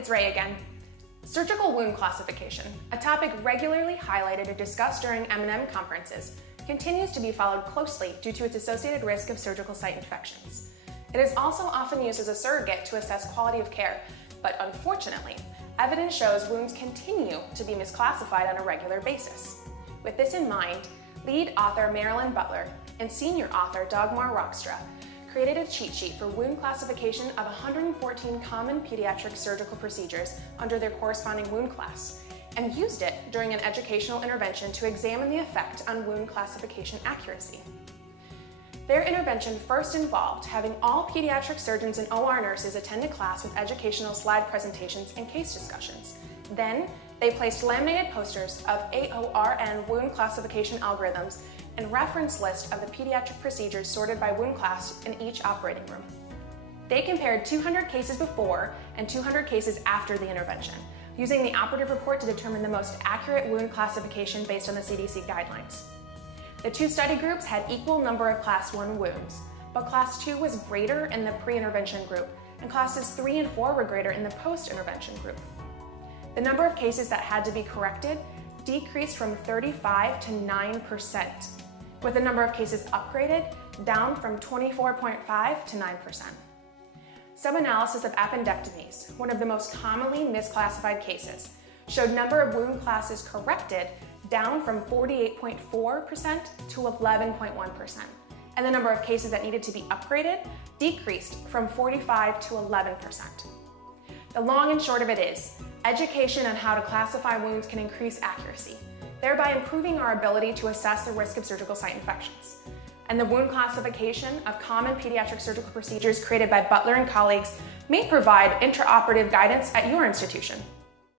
it's Ray again. Surgical wound classification, a topic regularly highlighted and discussed during M&M conferences, continues to be followed closely due to its associated risk of surgical site infections. It is also often used as a surrogate to assess quality of care, but unfortunately, evidence shows wounds continue to be misclassified on a regular basis. With this in mind, lead author Marilyn Butler and senior author Dagmar Rockstroh created a cheat sheet for wound classification of 114 common pediatric surgical procedures under their corresponding wound class, and used it during an educational intervention to examine the effect on wound classification accuracy. Their intervention first involved having all pediatric surgeons and OR nurses attend a class with educational slide presentations and case discussions. Then, they placed laminated posters of AORN wound classification algorithms and reference list of the pediatric procedures sorted by wound class in each operating room. They compared 200 cases before and 200 cases after the intervention, using the operative report to determine the most accurate wound classification based on the CDC guidelines. The two study groups had equal number of Class 1 wounds, but Class 2 was greater in the pre-intervention group, and Classes 3 and 4 were greater in the post-intervention group. The number of cases that had to be corrected decreased from 35 to 9%, with the number of cases upgraded down from 24.5 to 9%. Sub-analysis of appendectomies, one of the most commonly misclassified cases, showed number of wound classes corrected down from 48.4% to 11.1%, and the number of cases that needed to be upgraded decreased from 45 to 11%. The long and short of it is, education on how to classify wounds can increase accuracy, thereby improving our ability to assess the risk of surgical site infections. And the wound classification of common pediatric surgical procedures created by Butler and colleagues may provide intraoperative guidance at your institution.